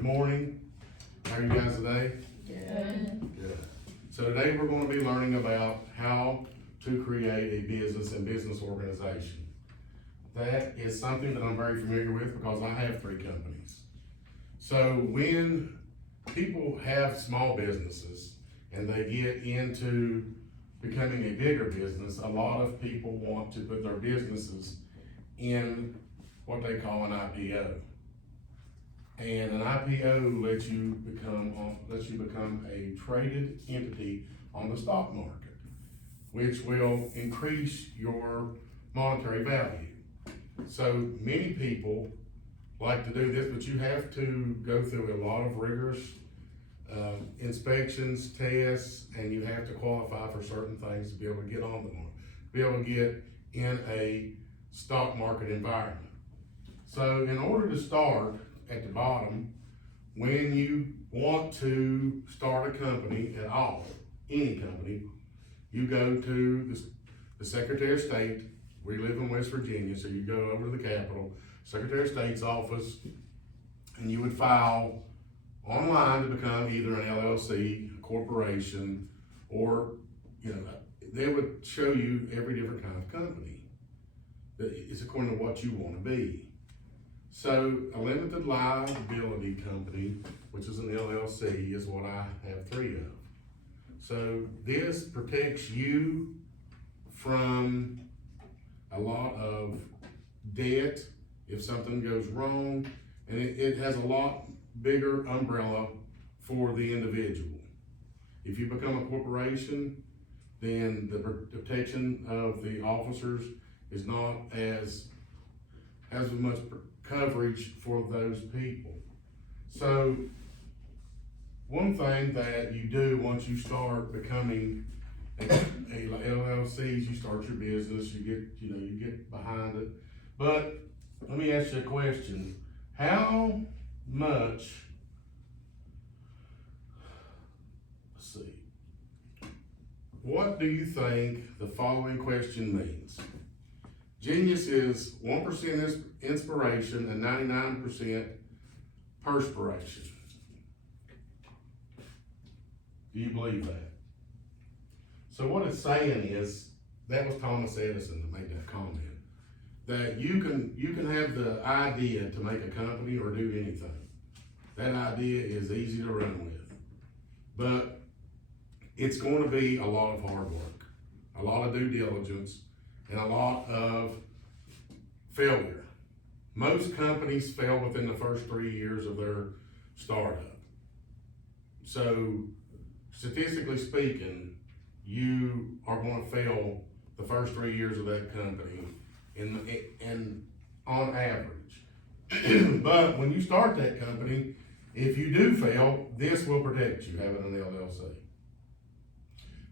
Good morning. How are you guys today? Good. Good. So today we're going to be learning about how to create a business and business organization. That is something that I'm very familiar with because I have 3 companies. So when people have small businesses and they get into becoming a bigger business, a lot of people want to put their businesses in what they call an IPO. And an IPO lets you become a traded entity on the stock market, which will increase your monetary value. So many people like to do this, but you have to go through a lot of rigorous inspections, tests, and you have to qualify for certain things to be able to get on the market, be able to get in a stock market environment. So in order to start at the bottom, when you want to start a company at all, any company, you go to the Secretary of State. We live in West Virginia, so you go over to the Capitol, Secretary of State's office, and you would file online to become either an LLC, a corporation, or, they would show you every different kind of company. It's according to what you want to be. So a limited liability company, which is an LLC, is what I have 3 of. So this protects you from a lot of debt if something goes wrong, and it has a lot bigger umbrella for the individual. If you become a corporation, then the protection of the officers is not as much coverage for those people. So one thing that you do once you start becoming a LLCs, you start your business, you get behind it. But let me ask you a question. How much, what do you think the following question means? Genius is 1% inspiration and 99% perspiration. Do you believe that? So what it's saying is, that was Thomas Edison that made that comment, that you can have the idea to make a company or do anything. That idea is easy to run with, but it's going to be a lot of hard work, a lot of due diligence, and a lot of failure. Most companies fail within the first 3 years of their startup. So statistically speaking, you are going to fail the first 3 years of that company in on average. But when you start that company, if you do fail, this will protect you, having an LLC.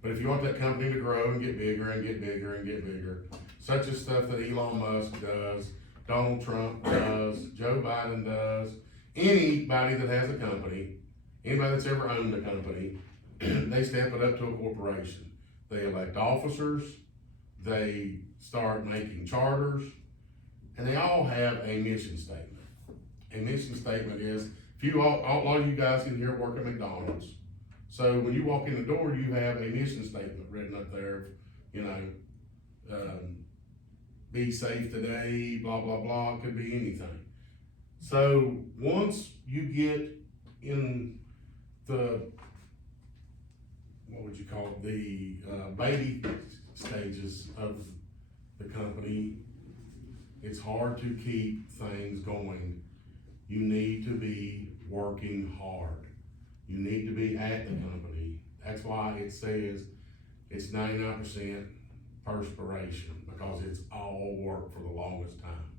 But if you want that company to grow and get bigger and get bigger and get bigger, such as stuff that Elon Musk does, Donald Trump does, Joe Biden does, anybody that has a company, anybody that's ever owned a company, they step it up to a corporation. They elect officers, they start making charters, and they all have a mission statement. A mission statement is, a lot of you guys in here work at McDonald's. So when you walk in the door, you have a mission statement written up there, be safe today, blah, blah, blah, it could be anything. So once you get in the, the baby stages of the company, it's hard to keep things going. You need to be working hard. You need to be at the company. That's why it says it's 99% perspiration, because it's all work for the longest time.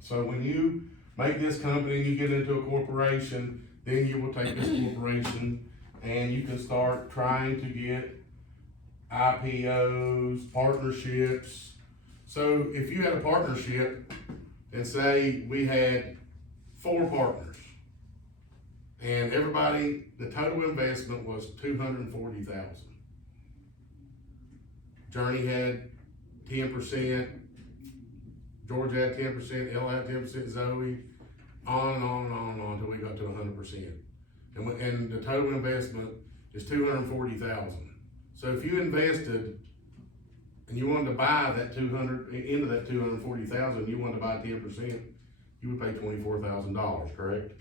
So when you make this company and you get into a corporation, then you will take this corporation and you can start trying to get IPOs, partnerships. So if you had a partnership, and say we had 4 partners, and everybody, the total investment was $240,000. Journey had 10%, George had 10%, Elle had 10%, Zoe, on and on and on and on until we got to 100%. And the total investment is $240,000. So if you invested and you wanted to buy that into that 240,000, you wanted to buy 10%, you would pay $24,000, correct?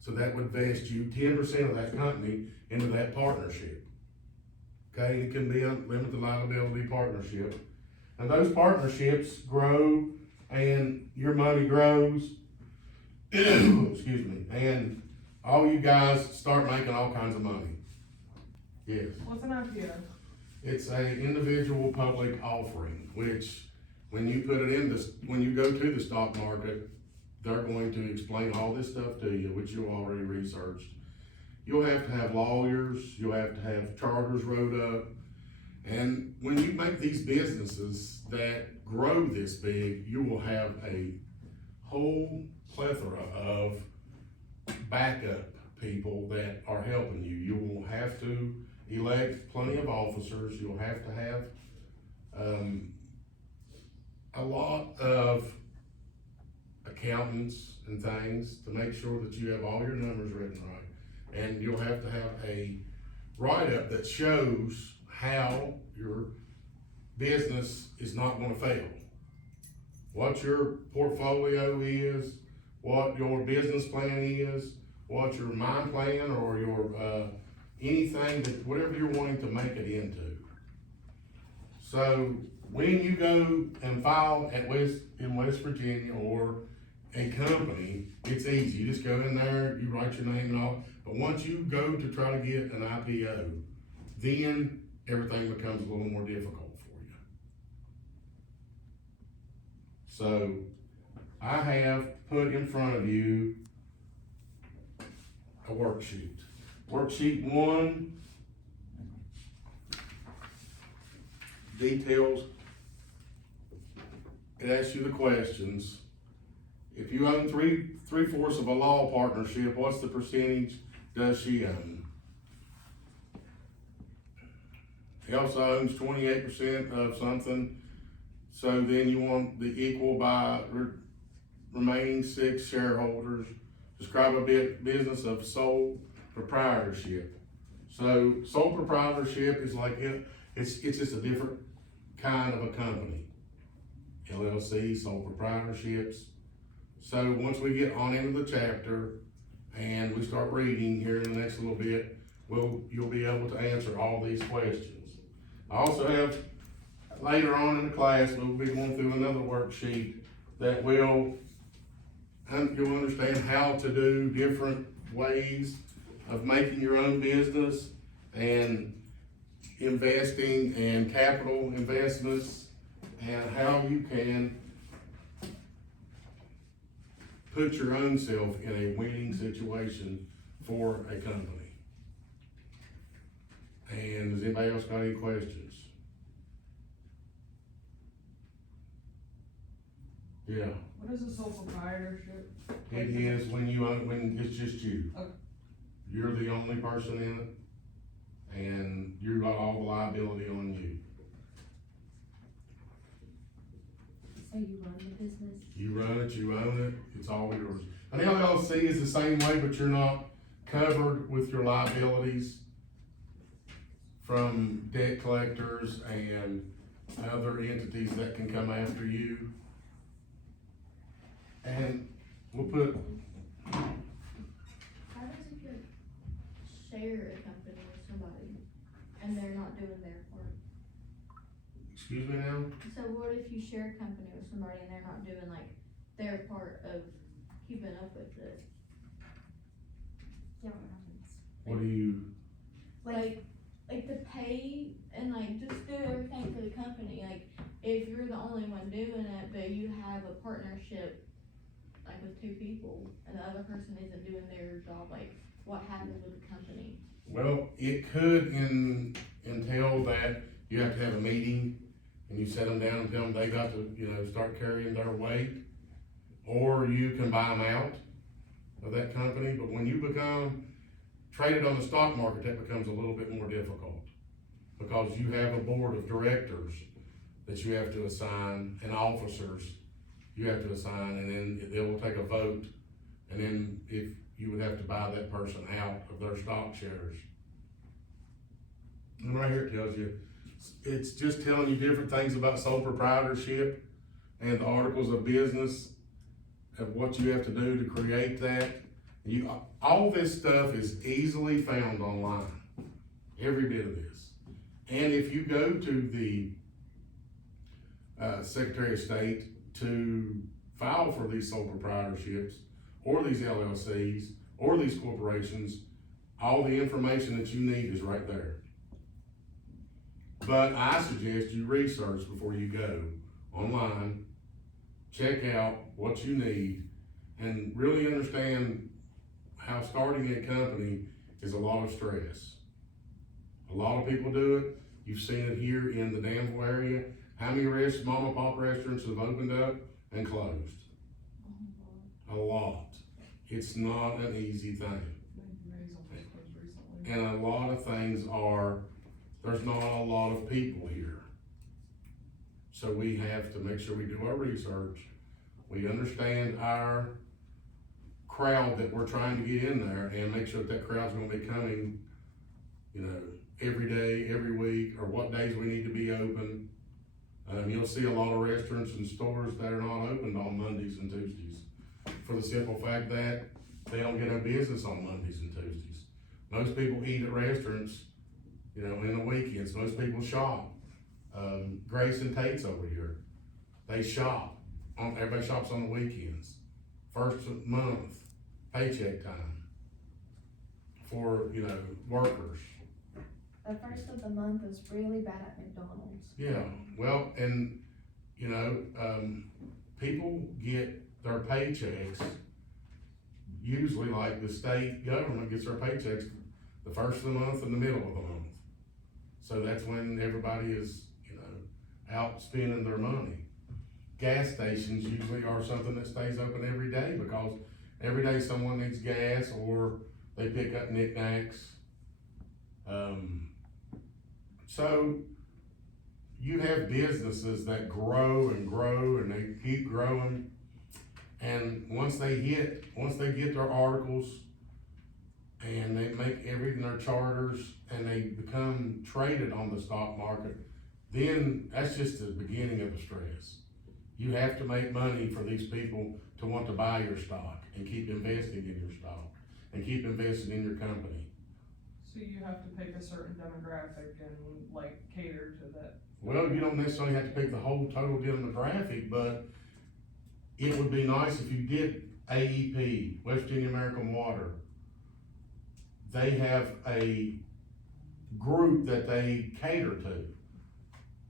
So that would vest you 10% of that company into that partnership. Okay, it can be a limited liability partnership. And those partnerships grow and your money grows, excuse me, and all you guys start making all kinds of money. Yes. What's an IPO? It's a individual public offering, which when you put it in this, when you go to the stock market, they're going to explain all this stuff to you, which you already researched. You'll have to have lawyers, you'll have to have charters wrote up. And when you make these businesses that grow this big, you will have a whole plethora of backup people that are helping you. You will have to elect plenty of officers. You'll have to have a lot of accountants and things to make sure that you have all your numbers written right. And you'll have to have a write-up that shows how your business is not gonna fail. What your portfolio is, what your business plan is, what your mine plan or your, anything that, whatever you're wanting to make it into. So when you go and file in West Virginia or a company, it's easy. You just go in there, you write your name and all. But once you go to try to get an IPO, then everything becomes a little more difficult for you. So I have put in front of you a worksheet. Worksheet 1 details, it asks you the questions. If you own three-fourths of a law partnership, what's the percentage does she own? He also owns 28% of something, so then you want the equal by remaining 6 shareholders. Describe a business of sole proprietorship. So sole proprietorship is like it's just a different kind of a company. LLC, sole proprietorships. So once we get on into the chapter and we start reading here in the next little bit, you'll be able to answer all these questions. I also have, later on in the class, we'll be going through another worksheet that you'll understand how to do different ways of making your own business and investing and capital investments and how you can put your own self in a winning situation for a company. And does anybody else got any questions? Yeah. What is a sole proprietorship? It is when it's just you. Okay. You're the only person in it, and you got all the liability on you. So you run the business? You run it, you own it, it's all yours. An LLC is the same way, but you're not covered with your liabilities from debt collectors and other entities that can come after you. And we'll put, How does if you share a company with somebody and they're not doing their part? excuse me now? So what if you share a company with somebody and they're not doing like their part of keeping up with it? Yeah, what happens? What do you, Like the pay and like just do everything for the company, like if you're the only one doing it, but you have a partnership like with 2 people and the other person isn't doing their job, like what happens with the company? well, it could entail that you have to have a meeting and you set them down and tell them they got to, start carrying their weight. Or you can buy them out of that company, but when you become traded on the stock market, that becomes a little bit more difficult. Because you have a board of directors that you have to assign and officers you have to assign, and then they will take a vote And then if you would have to buy that person out of their stock shares. And right here it tells you, it's just telling you different things about sole proprietorship and the articles of business of what you have to do to create that. All this stuff is easily found online, every bit of this. And if you go to the Secretary of State to file for these sole proprietorships or these LLCs or these corporations, all the information that you need is right there. But I suggest you research before you go online, check out what you need, and really understand how starting a company is a lot of stress. A lot of people do it. You've seen it here in the Danville area. How many mom and pop restaurants have opened up and closed? A lot. It's not an easy thing. And a lot of things are, there's not a lot of people here. So we have to make sure we do our research. We understand our crowd that we're trying to get in there and make sure that crowd's gonna be coming, every day, every week, or what days we need to be open. You'll see a lot of restaurants and stores that are not opened on Mondays and Tuesdays for the simple fact that they don't get no business on Mondays and Tuesdays. Most people eat at restaurants, in the weekends. Most people shop. Grace and Tate's over here, they shop. Everybody shops on the weekends. First of the month, paycheck time for, workers. The first of the month is really bad at McDonald's. Yeah, well, and, people get their paychecks, usually like the state government gets their paychecks the first of the month and the middle of the month. So that's when everybody is, out spending their money. Gas stations usually are something that stays open every day because every day someone needs gas or they pick up knickknacks. So you have businesses that grow and grow and they keep growing. And once they get their articles and they make everything their charters and they become traded on the stock market, then that's just the beginning of the stress. You have to make money for these people to want to buy your stock and keep investing in your stock and keep investing in your company. So you have to pick a certain demographic and like cater to that. Well, you don't necessarily have to pick the whole total demographic, but it would be nice if you did AEP, West Virginia American Water. They have a group that they cater to.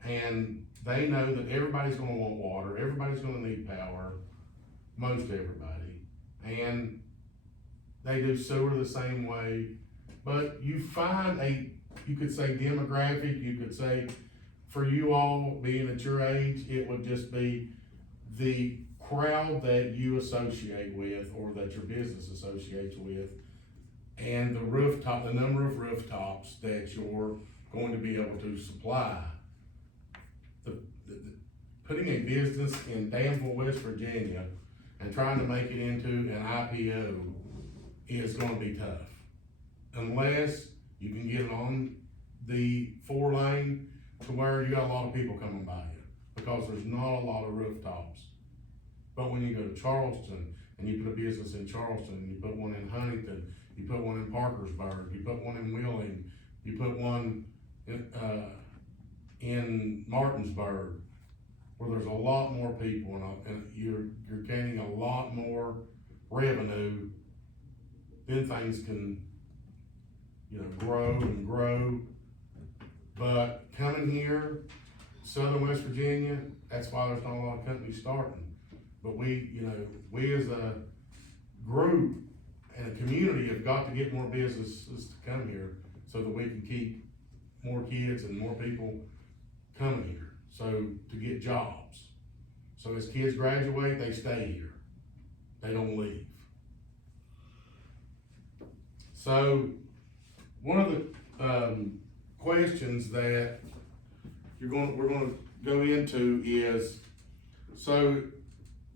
And they know that everybody's gonna want water, everybody's gonna need power, most everybody. And they do sewer the same way. But you find you could say demographic, you could say for you all being at your age, it would just be the crowd that you associate with or that your business associates with, and the number of rooftops that you're going to be able to supply. Putting a business in Danville, West Virginia, and trying to make it into an IPO is gonna be tough. Unless you can get it on the 4-lane to where you got a lot of people coming by you, because there's not a lot of rooftops. But when you go to Charleston, and you put a business in Charleston, and you put one in Huntington, you put one in Parkersburg, you put one in Wheeling, you put one in Martinsburg, where there's a lot more people and you're gaining a lot more revenue, then things can, grow and grow. But coming here, Southern West Virginia, that's why there's not a lot of companies starting. But we as a group and a community have got to get more businesses to come here so that we can keep more kids and more people coming here. So to get jobs. So as kids graduate, they stay here. They don't leave. So one of the questions that we're gonna go into is, so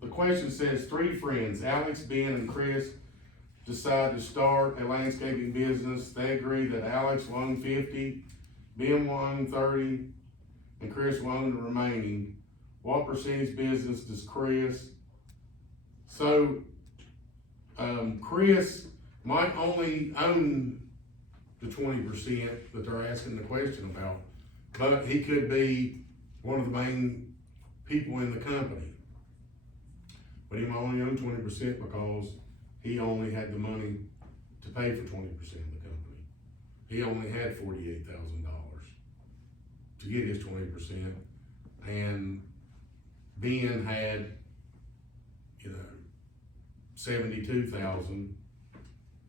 the question says, 3 friends, Alex, Ben, and Chris, decide to start a landscaping business. They agree that Alex will own 50, Ben will own 30, and Chris will own the remaining. What percentage business does Chris? So, Chris might only own the 20% that they're asking the question about, but he could be one of the main people in the company. But he might only own 20% because he only had the money to pay for 20% of the company. He only had $48,000 to get his 20%, and Ben had, $72,000,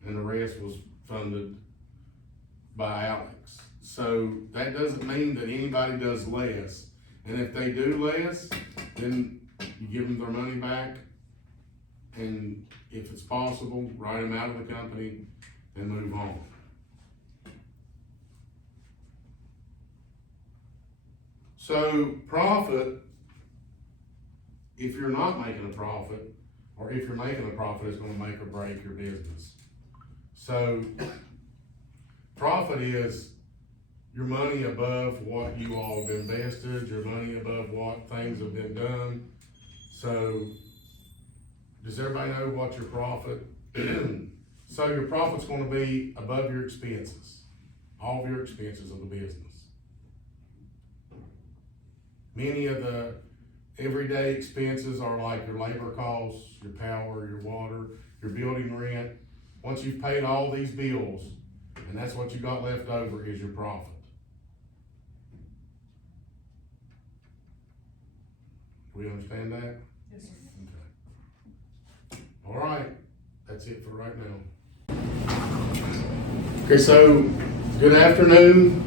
and the rest was funded by Alex. So that doesn't mean that anybody does less, and if they do less, then you give them their money back, and if it's possible, write them out of the company and move on. So profit, if you're not making a profit, or if you're making a profit, it's gonna make or break your business. So profit is your money above what you all have invested, your money above what things have been done. So does everybody know what your profit? So your profit's gonna be above your expenses, all of your expenses of the business. Many of the everyday expenses are like your labor costs, your power, your water, your building rent. Once you've paid all these bills, and that's what you got left over, is your profit. Do we understand that? Yes, sir. Okay. All right, that's it for right now. Okay, so good afternoon.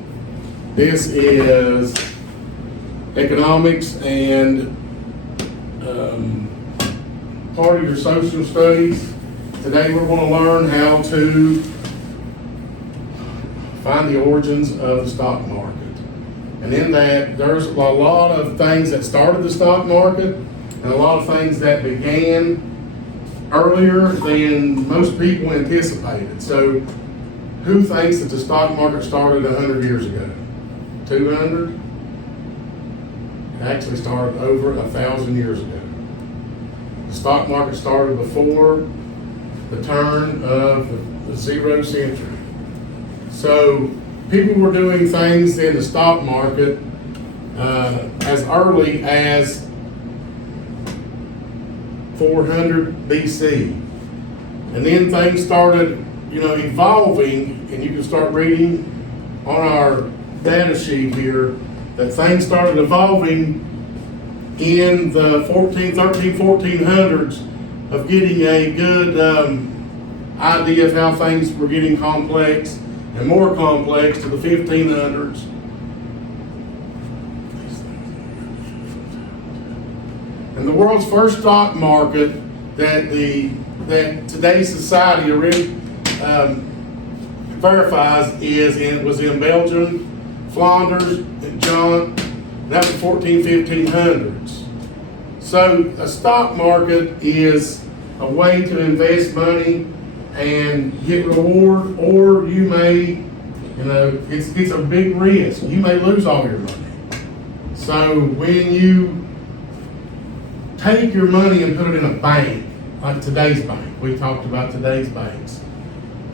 This is economics and part of your social studies. Today we're going to learn how to find the origins of the stock market. And in that, there's a lot of things that started the stock market and a lot of things that began earlier than most people anticipated. So who thinks that the stock market started 100 years ago? 200? It actually started over 1,000 years ago. The stock market started before the turn of the 0 century. So people were doing things in the stock market as early as 400 BC. And then things started, evolving, and you can start reading on our data sheet here that things started evolving in the 1400s of getting a good idea of how things were getting complex and more complex to the 1500s. And the world's first stock market that today's society verifies was in Belgium, Flanders, and John. That was 1500s. So a stock market is a way to invest money and get reward, or you may, it's a big risk. You may lose all your money. So when you take your money and put it in a bank, like today's bank, we talked about today's banks,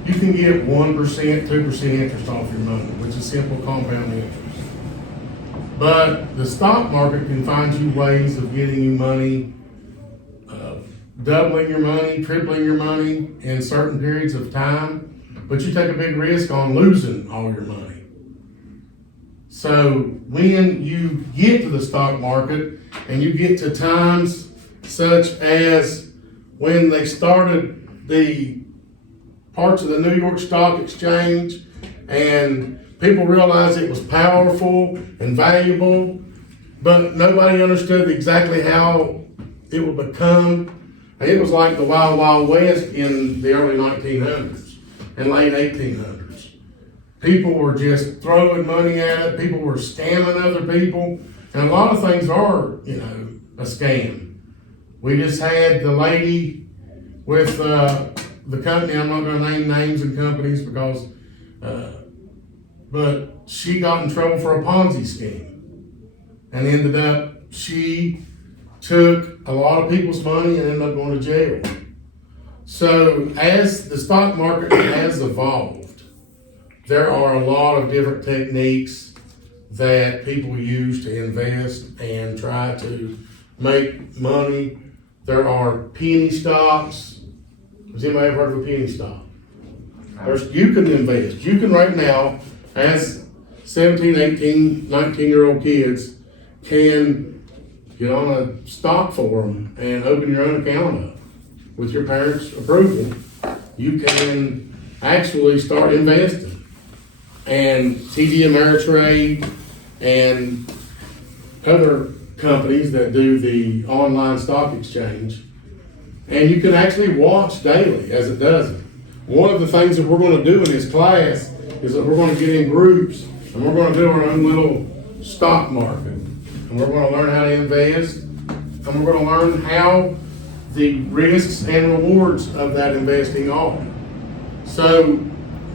you can get 1%, 2% interest off your money, which is simple compound interest. But the stock market can find you ways of getting you money, doubling your money, tripling your money in certain periods of time, but you take a big risk on losing all your money. So when you get to the stock market and you get to times such as when they started the parts of the New York Stock Exchange and people realized it was powerful and valuable, but nobody understood exactly how it would become. It was like the Wild Wild West in the early 1900s and late 1800s. People were just throwing money at it. People were scamming other people. And a lot of things are, a scam. We just had the lady with, the company, I'm not gonna name names and companies because, but she got in trouble for a Ponzi scheme. And ended up, she took a lot of people's money and ended up going to jail. So as the stock market has evolved, there are a lot of different techniques that people use to invest and try to make money. There are penny stocks. Has anybody ever heard of a penny stock? You can invest. You can right now, as 17, 18, 19-year-old kids, can get on a stock forum and open your own account up with your parents' approval. You can actually start investing. And TD Ameritrade and other companies that do the online stock exchange. And you can actually watch daily as it does it. One of the things that we're gonna do in this class is that we're gonna get in groups and we're gonna do our own little stock market. And we're gonna learn how to invest, and we're gonna learn how the risks and rewards of that investing are. So,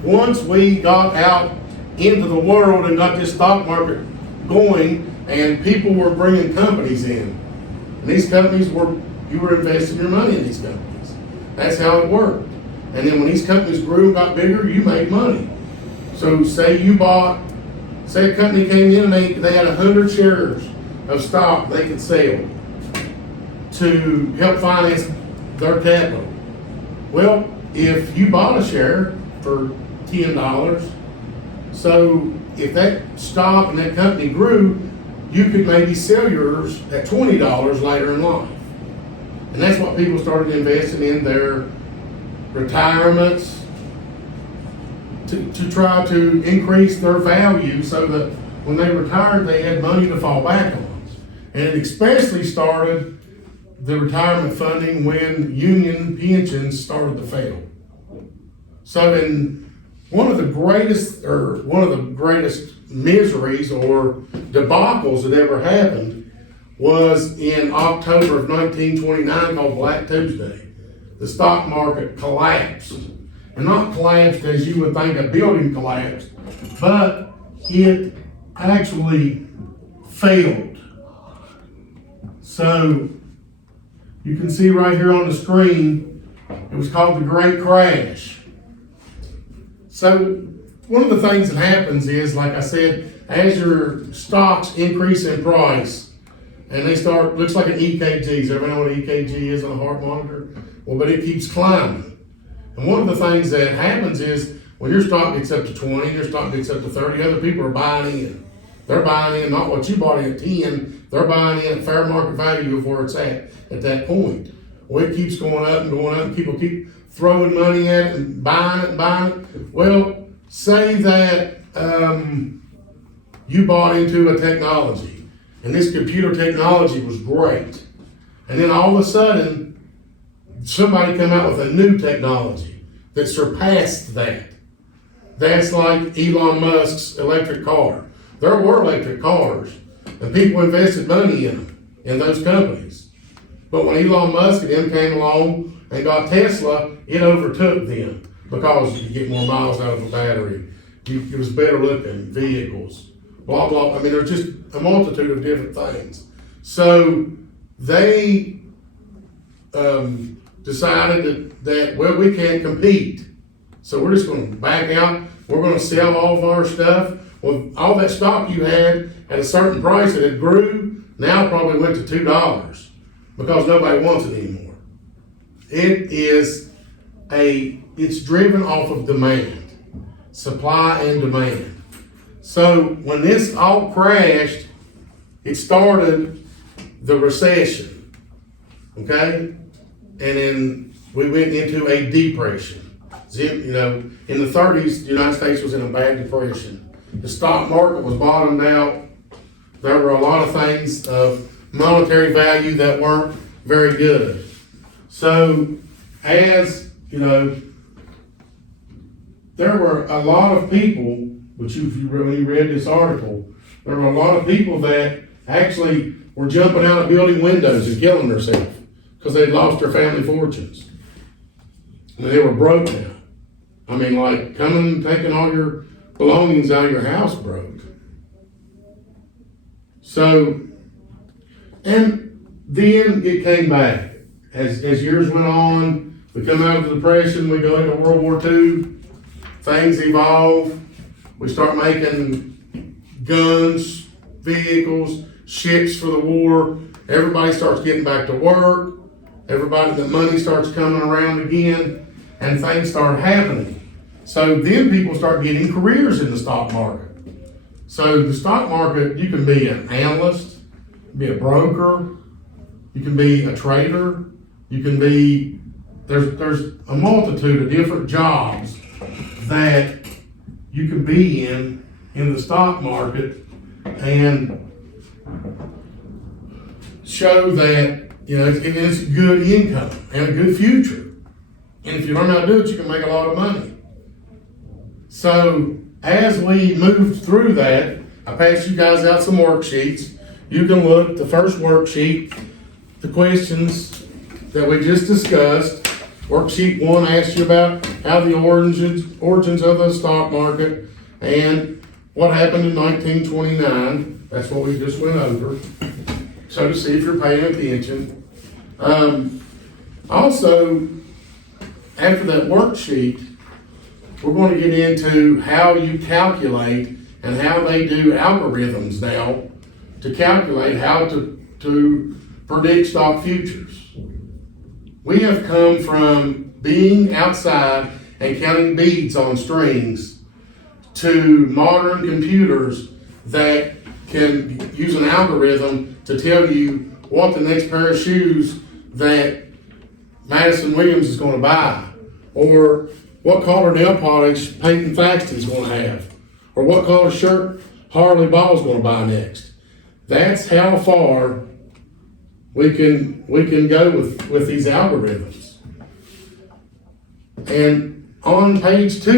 once we got out into the world and got this stock market going, and people were bringing companies in, and these companies you were investing your money in these companies. That's how it worked. And then when these companies grew and got bigger, you made money. So say a company came in and they had 100 shares of stock they could sell to help finance their capital. Well, if you bought a share for $10, so if that stock and that company grew, you could maybe sell yours at $20 later in life. And that's what people started investing in their retirements to try to increase their value so that when they retired, they had money to fall back on. And it especially started the retirement funding when union pensions started to fail. So one of the greatest miseries or debacles that ever happened was in October of 1929 called Black Tuesday. The stock market collapsed. And not collapsed as you would think a building collapsed, but it actually failed. So you can see right here on the screen, it was called the Great Crash. So one of the things that happens is, like I said, as your stocks increase in price, and they start, looks like an EKG. Does everybody know what an EKG is on a heart monitor? Well, but it keeps climbing. And one of the things that happens is when your stock gets up to 20, your stock gets up to 30, other people are buying in. They're buying in not what you bought in at 10, they're buying in at fair market value of where it's at that point. Well, it keeps going up, and people keep throwing money at it and buying it and buying it. Well, say that you bought into a technology, and this computer technology was great. And then all of a sudden, somebody come out with a new technology that surpassed that. That's like Elon Musk's electric car. There were electric cars, and people invested money in them, in those companies. But when Elon Musk and them came along and got Tesla, it overtook them because you could get more miles out of a battery. It was better looking vehicles, blah, blah. I mean, there's just a multitude of different things. So they decided that, well, we can't compete. So we're just going to back out. We're going to sell all of our stuff. Well, all that stock you had at a certain price that it grew, now probably went to $2 because nobody wants it anymore. It's driven off of demand, supply and demand. So when this all crashed, it started the recession, okay? And then we went into a depression. You know, in the 30s, the United States was in a bad depression. The stock market was bottomed out. There were a lot of things of monetary value that weren't very good. So, as you know, there were a lot of people, which if you really read this article, there were a lot of people that actually were jumping out of building windows and killing themselves because they'd lost their family fortunes. I mean, they were broke now. I mean, like, coming, taking all your belongings out of your house broke. So, and then it came back. As years went on, we come out of the Depression, we go into World War II, things evolve. We start making guns, vehicles, ships for the war. Everybody starts getting back to work. The money starts coming around again, and things start happening. So then people start getting careers in the stock market. So the stock market, you can be an analyst, be a broker, you can be a trader, you can be, there's a multitude of different jobs that you can be in the stock market and show that, you know, it's good income and a good future. And if you learn how to do it, you can make a lot of money. So as we moved through that, I passed you guys out some worksheets. You can look, the first worksheet, the questions that we just discussed. Worksheet 1 asks you about how the origins of the stock market and what happened in 1929. That's what we just went over. So to see if you're paying attention. Also, after that worksheet, we're going to get into how you calculate and how they do algorithms now to calculate how to predict stock futures. We have come from being outside and counting beads on strings to modern computers that can use an algorithm to tell you what the next pair of shoes that Madison Williams is going to buy, or what color nail polish Peyton Thaxton's going to have, or what color shirt Harley Ball's going to buy next. That's how far we can go with these algorithms. And on page 2,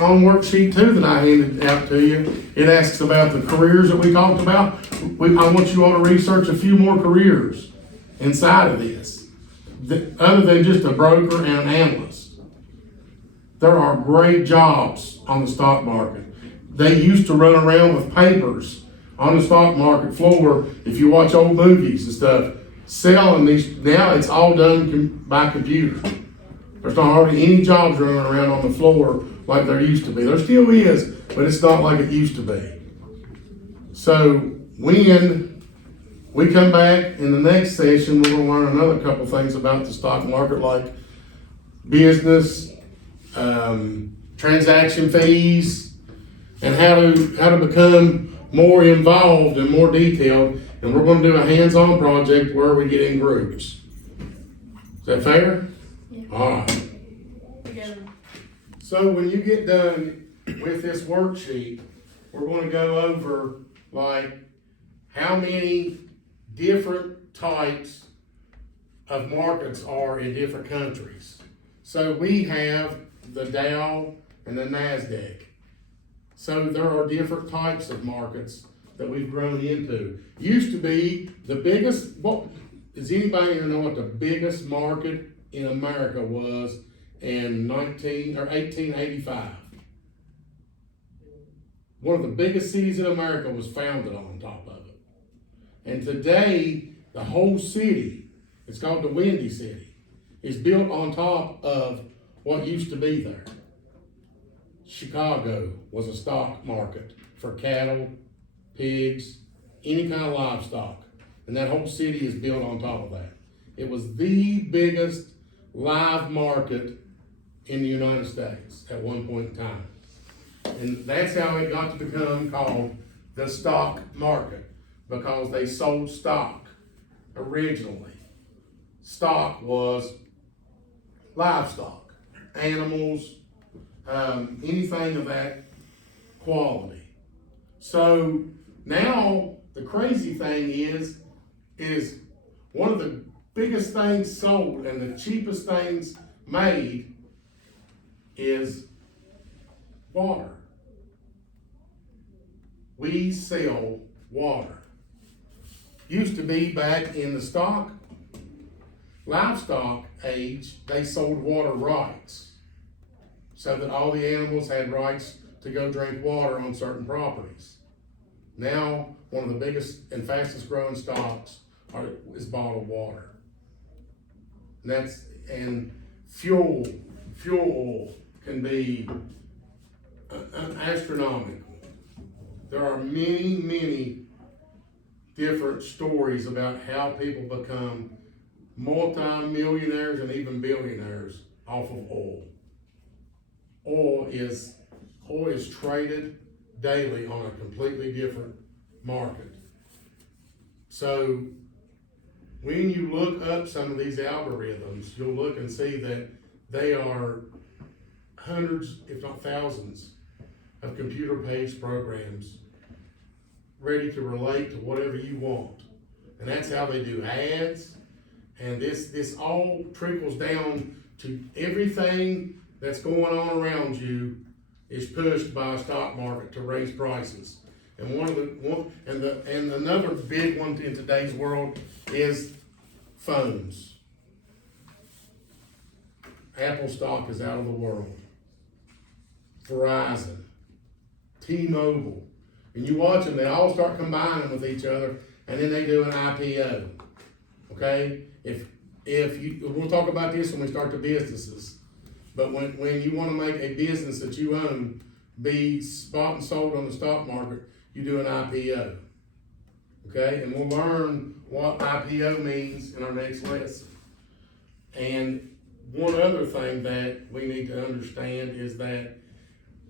on worksheet 2 that I handed out to you, it asks about the careers that we talked about. I want you all to research a few more careers inside of this, other than just a broker and an analyst. There are great jobs on the stock market. They used to run around with papers on the stock market floor. If you watch old movies and stuff, selling these, now it's all done by computer. There's not hardly any jobs running around on the floor like there used to be. There still is, but it's not like it used to be. So when we come back in the next session, we're going to learn another couple things about the stock market, like business, transaction fees, and how to become more involved and more detailed. And we're going to do a hands-on project where we get in groups. Is that fair? Yeah. All right. So when you get done with this worksheet, we're going to go over like how many different types of markets are in different countries. So we have the Dow and the NASDAQ. So there are different types of markets that we've grown into. Used to be the biggest, does anybody here know what the biggest market in America was in 1885? One of the biggest cities in America was founded on top of it. And today, the whole city, it's called the Windy City, is built on top of what used to be there. Chicago was a stock market for cattle, pigs, any kind of livestock. And that whole city is built on top of that. It was the biggest live market in the United States at one point in time. And that's how it got to become called the stock market, because they sold stock originally. Stock was livestock, animals, anything of that quality. So now the crazy thing is one of the biggest things sold and the cheapest things made is water. We sell water. Used to be back in the stock livestock age, they sold water rights. So that all the animals had rights to go drink water on certain properties. Now, one of the biggest and fastest growing stocks is bottled water. And fuel oil can be astronomical. There are many different stories about how people become multi-millionaires and even billionaires off of oil. Oil is traded daily on a completely different market. So when you look up some of these algorithms, you'll look and see that they are hundreds, if not thousands, of computer-paged programs ready to relate to whatever you want. And that's how they do ads. And this all trickles down to everything that's going on around you is pushed by a stock market to raise prices. And another big one in today's world is phones. Apple stock is out of the world. Verizon, T-Mobile, and you watch them, they all start combining with each other, and then they do an IPO. Okay? We'll talk about this when we start the businesses. But when you want to make a business that you own be bought and sold on the stock market, you do an IPO. Okay? And we'll learn what IPO means in our next lesson. And one other thing that we need to understand is that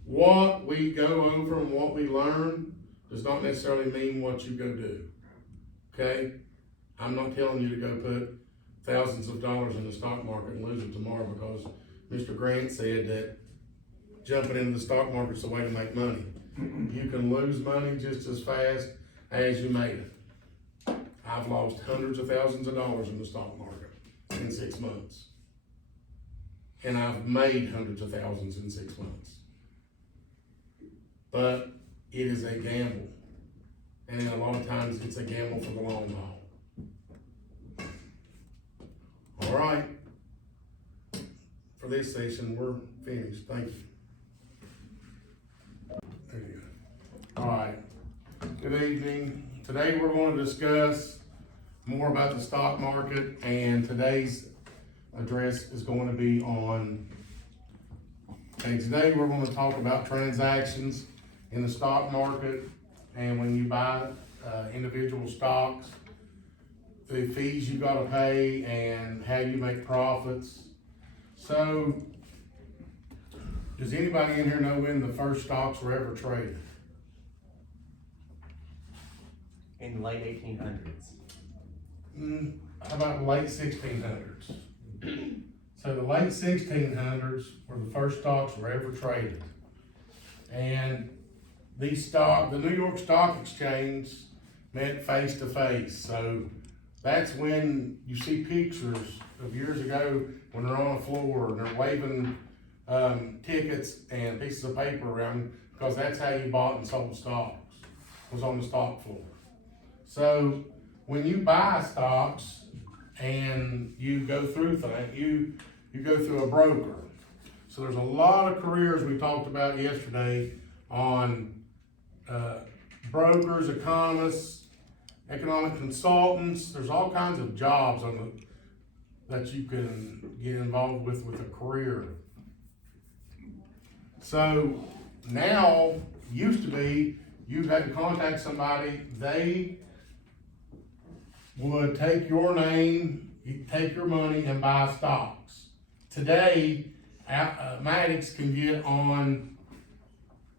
what we go over and what we learn does not necessarily mean what you go do. Okay? I'm not telling you to go put thousands of dollars in the stock market and lose it tomorrow because Mr. Grant said that jumping into the stock market is the way to make money. You can lose money just as fast as you made it. I've lost hundreds of thousands of dollars in the stock market in 6 months. And I've made hundreds of thousands in 6 months. But it is a gamble. And a lot of times it's a gamble for the long haul. All right. For this session, we're finished. Thank you. There you go. All right. Good evening. Today we're going to discuss more about the stock market, and today's address is going to be on, okay, today we're going to talk about transactions in the stock market, and when you buy individual stocks, the fees you gotta pay and how you make profits. So, does anybody in here know when the first stocks were ever traded? In the late 1800s. How about the late 1600s? So the late 1600s were the first stocks were ever traded. And the New York Stock Exchange met face to face. So that's when you see pictures of years ago when they're on the floor and they're waving tickets and pieces of paper around, because that's how you bought and sold stocks, was on the stock floor. So when you buy stocks and you go through things, you go through a broker. So there's a lot of careers we talked about yesterday on brokers, economists, economic consultants. There's all kinds of jobs that you can get involved with a career. So now, used to be, you had to contact somebody, they would take your name, take your money, and buy stocks. Today, Maddox can get on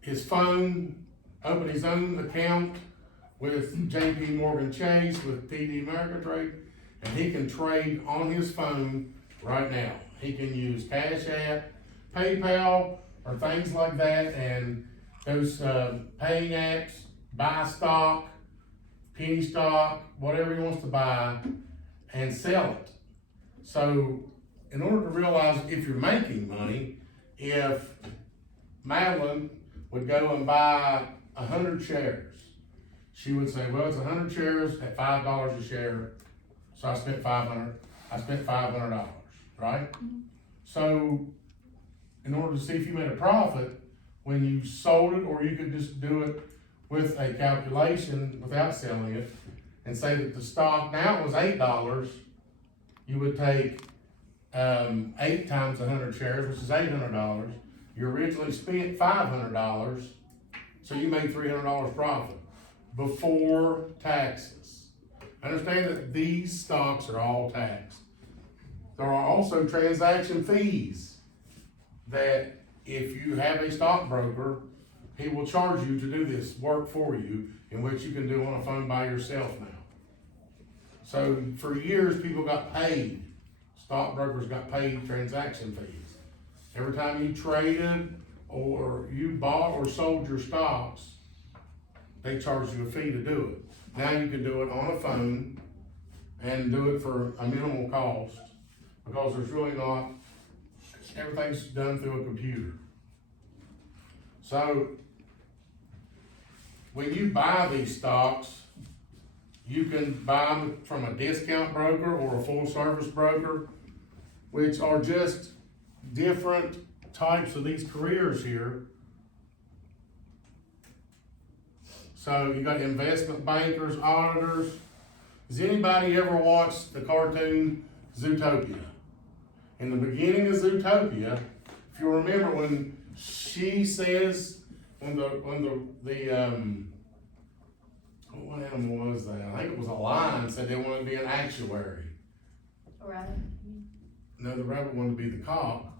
his phone, open his own account with JP Morgan Chase, with TD Ameritrade, and he can trade on his phone right now. He can use Cash App, PayPal, or things like that, and those paying apps, buy stock, penny stock, whatever he wants to buy, and sell it. So in order to realize if you're making money, if Madeline would go and buy 100 shares, she would say, well, it's 100 shares at $5 a share, so I spent $500. I spent $500, right? So, in order to see if you made a profit, when you sold it, or you could just do it with a calculation without selling it, and say that the stock now was $8, you would take 8 times 100 shares, which is $800. You originally spent $500, so you made $300 profit before taxes. Understand that these stocks are all taxed. There are also transaction fees that if you have a stockbroker, he will charge you to do this work for you, in which you can do on a phone by yourself now. So for years, people got paid. Stockbrokers got paid transaction fees. Every time you traded or you bought or sold your stocks, they charged you a fee to do it. Now you can do it on a phone and do it for a minimal cost, because there's really not, everything's done through a computer. So when you buy these stocks, you can buy them from a discount broker or a full service broker, which are just different types of these careers here. So you got investment bankers, auditors. Has anybody ever watched the cartoon Zootopia? In the beginning of Zootopia, if you remember when she says, what animal was that? I think it was a lion, said they wanted to be an actuary. Right. No, the rabbit wanted to be the cop.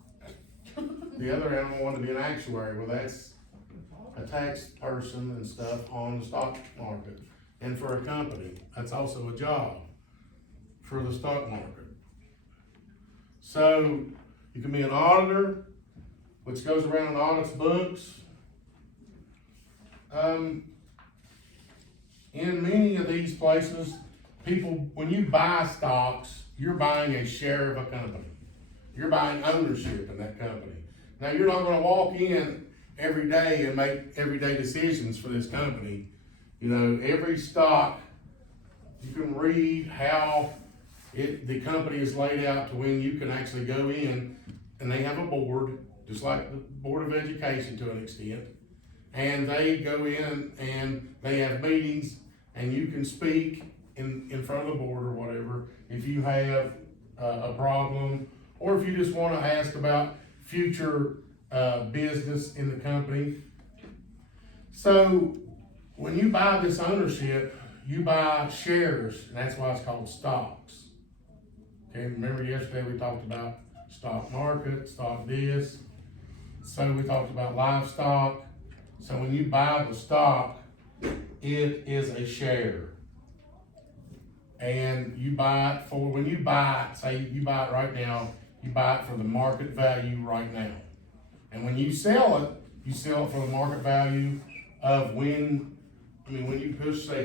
The other animal wanted to be an actuary. Well, that's a tax person and stuff on the stock market. And for a company, that's also a job for the stock market. So you can be an auditor, which goes around and audits books. In many of these places, people, when you buy stocks, you're buying a share of a company. You're buying ownership in that company. Now, you're not gonna walk in every day and make everyday decisions for this company. You know, every stock, you can read how the company is laid out to when you can actually go in, and they have a board, just like the Board of Education to an extent. And they go in and they have meetings, and you can speak in front of the board or whatever if you have a problem, or if you just want to ask about future business in the company. So when you buy this ownership, you buy shares, and that's why it's called stocks. Okay, remember yesterday we talked about stock market, stock this. So we talked about livestock. So when you buy the stock, it is a share. And you buy it for, when you buy it, say you buy it right now, you buy it for the market value right now. And when you sell it for the market value of when you push sell.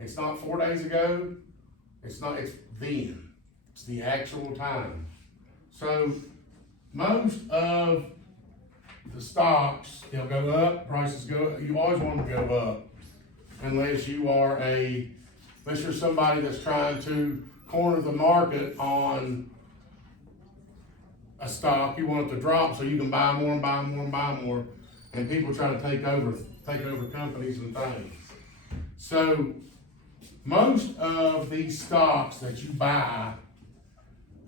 It's not 4 days ago, it's then. It's the actual time. So most of the stocks, they'll go up, prices go up. You always want them to go up, unless you're somebody that's trying to corner the market on a stock. You want it to drop so you can buy more and buy more and buy more, and people try to take over companies and things. So most of these stocks that you buy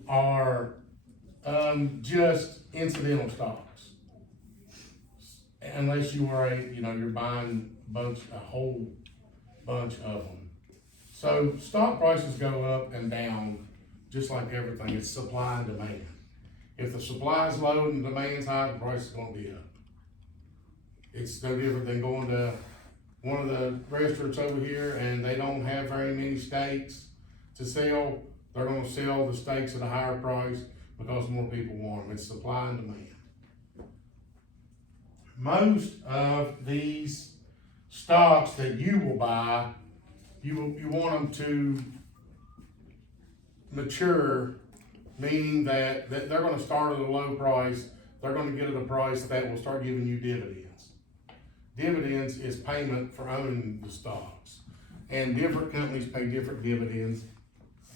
are just incidental stocks. Unless you are you're buying a whole bunch of them. So stock prices go up and down just like everything. It's supply and demand. If the supply is low and the demand's high, the price is gonna be up. It's no different than going to one of the restaurants over here and they don't have very many steaks to sell. They're gonna sell the steaks at a higher price because more people want them. It's supply and demand. Most of these stocks that you will buy, you want them to mature, meaning that they're gonna start at a low price, they're gonna get at a price that will start giving you dividends. Dividends is payment for owning the stocks. And different companies pay different dividends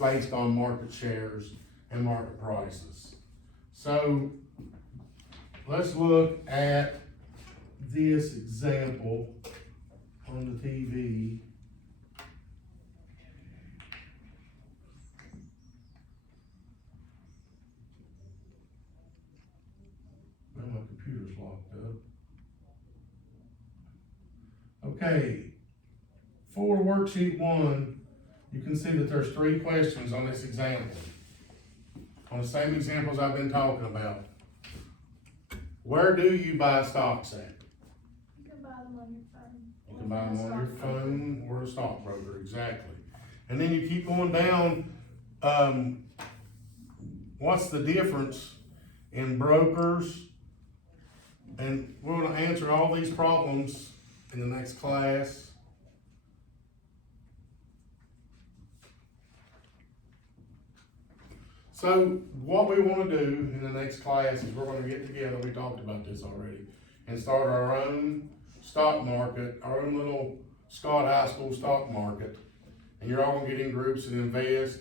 based on market shares and market prices. So, let's look at this example on the TV. Well, my computer's locked up. Okay, for worksheet 1, you can see that there's 3 questions on this example. On the same examples I've been talking about. Where do you buy stocks at? You can buy them on your phone. You can buy them on your phone or a stockbroker, exactly. And then you keep going down, what's the difference in brokers? And we're gonna answer all these problems in the next class. So what we wanna do in the next class is we're gonna get together, we talked about this already, and start our own stock market, our own little Scott High School stock market. And you're all gonna get in groups and invest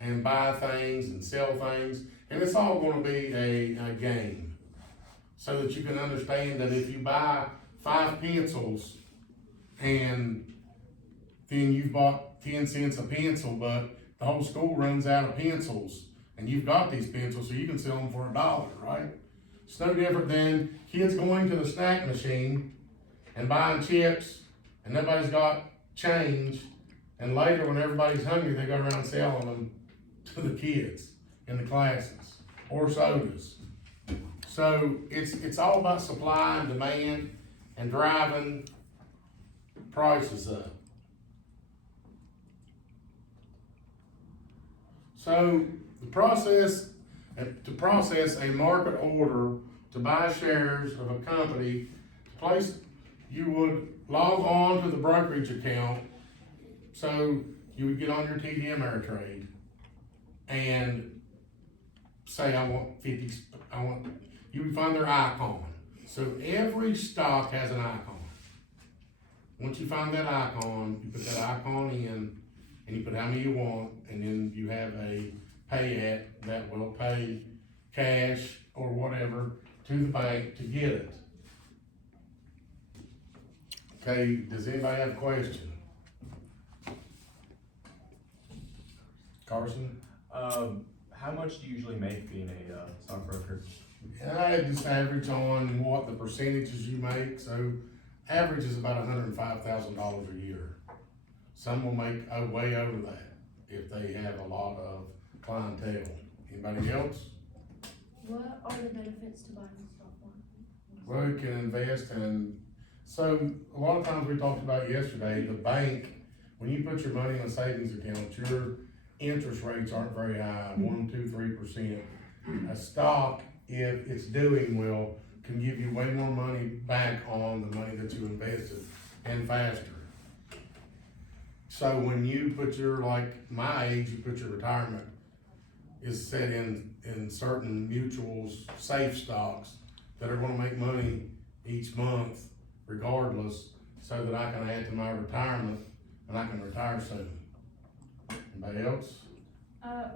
and buy things and sell things. And it's all gonna be a game. So that you can understand that if you buy 5 pencils and then you've bought 10 cents a pencil, but the whole school runs out of pencils and you've got these pencils, so you can sell them for $1, right? It's no different than kids going to the snack machine and buying chips and nobody's got change, and later when everybody's hungry, they go around selling them to the kids in the classes, or sodas. So it's all about supply and demand and driving prices up. So to process a market order to buy shares of a company, you would log on to the brokerage account. So you would get on your TD Ameritrade and say, you would find their icon. So every stock has an icon. Once you find that icon, you put that icon in and you put how many you want, and then you have a pay that will pay cash or whatever to the bank to get it. Okay, does anybody have a question? Carson? How much do you usually make being a stockbroker? I just average on what the percentages you make, so average is about $105,000 a year. Some will make way over that if they have a lot of clientele. Anybody else? What are the benefits to buying a stock market? Well, you can invest in, so a lot of times we talked about yesterday, the bank, when you put your money in a savings account, your interest rates aren't very high, 1%, 2%, 3%. A stock, if it's doing well, can give you way more money back on the money that you invested and faster. So when you put like my age, you put your retirement is set in certain mutuals, safe stocks that are gonna make money each month regardless, so that I can add to my retirement and I can retire soon. Anybody else?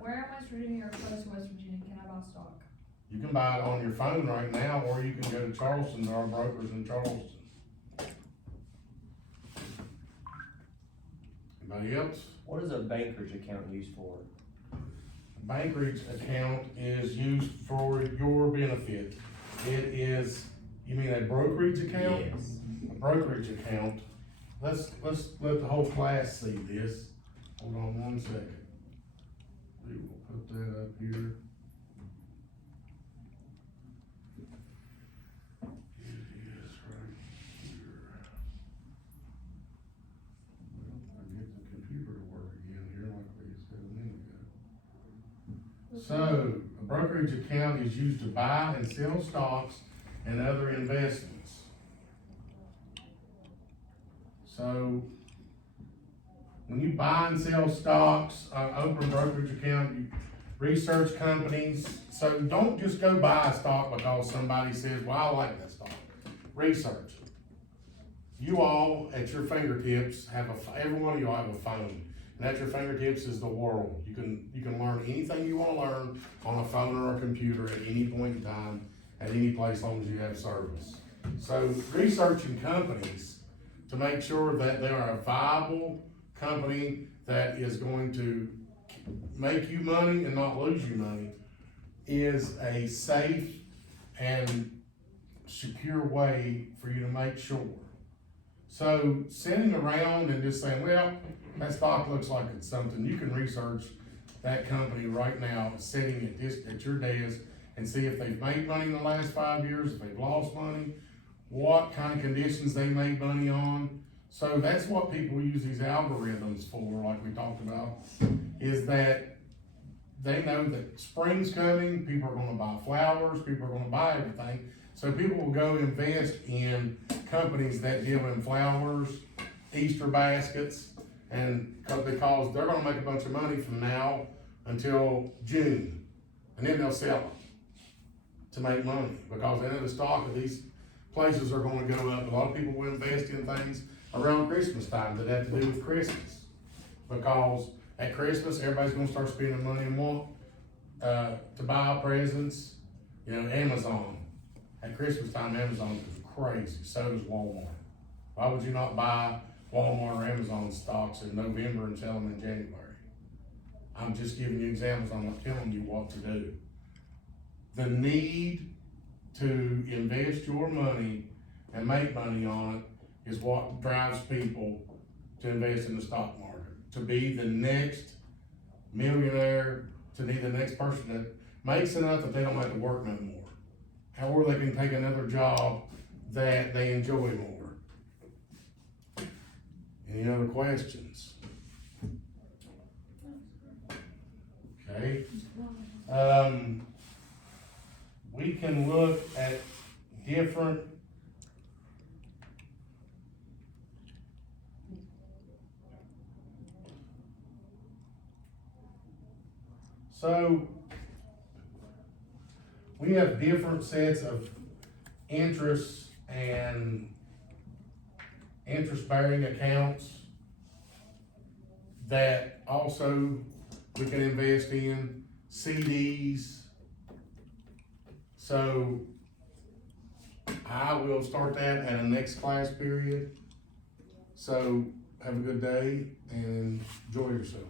Where in West Virginia or close to West Virginia can I buy stock? You can buy it on your phone right now, or you can go to Charleston, there are brokers in Charleston. Anybody else? What is a banker's account used for? Bankerage account is used for your benefit. It is, you mean a brokerage account? Yes. A brokerage account. Let's let the whole class see this. Hold on 1 second. We will put that up here. It is right here. Well, I get the computer to work again here like we said a minute ago. So, a brokerage account is used to buy and sell stocks and other investments. So, when you buy and sell stocks, open a brokerage account, you research companies. So don't just go buy a stock because somebody says, well, I like that stock. Research it. You all, at your fingertips, every one of you have a phone. and at your fingertips is the world. You can learn anything you wanna learn on a phone or a computer at any point in time, at any place, as long as you have service. So researching companies to make sure that they are a viable company that is going to make you money and not lose you money is a safe and secure way for you to make sure. So sitting around and just saying, well, that stock looks like it's something, you can research that company right now, sitting at your desk, and see if they've made money in the last 5 years, if they've lost money, what kind of conditions they made money on. So that's what people use these algorithms for, like we talked about, is that they know that spring's coming, people are gonna buy flowers, people are gonna buy everything. So people will go invest in companies that deal in flowers, Easter baskets, and because they're gonna make a bunch of money from now until June, and then they'll sell them to make money, because they know the stock of these places are gonna go up. A lot of people will invest in things around Christmas time that have to do with Christmas, because at Christmas, everybody's gonna start spending money and want, to buy presents, Amazon. At Christmas time, Amazon is crazy, so does Walmart. Why would you not buy Walmart or Amazon stocks in November and sell them in January? I'm just giving you examples, I'm not telling you what to do. The need to invest your money and make money on it is what drives people to invest in the stock market, to be the next millionaire, to be the next person that makes enough that they don't have to work no more. Or they can take another job that they enjoy more. Any other questions? Okay. We can look at different we have different sets of interests and interest-bearing accounts that also we can invest in, CDs. So I will start that at a next class period. So have a good day and enjoy yourself.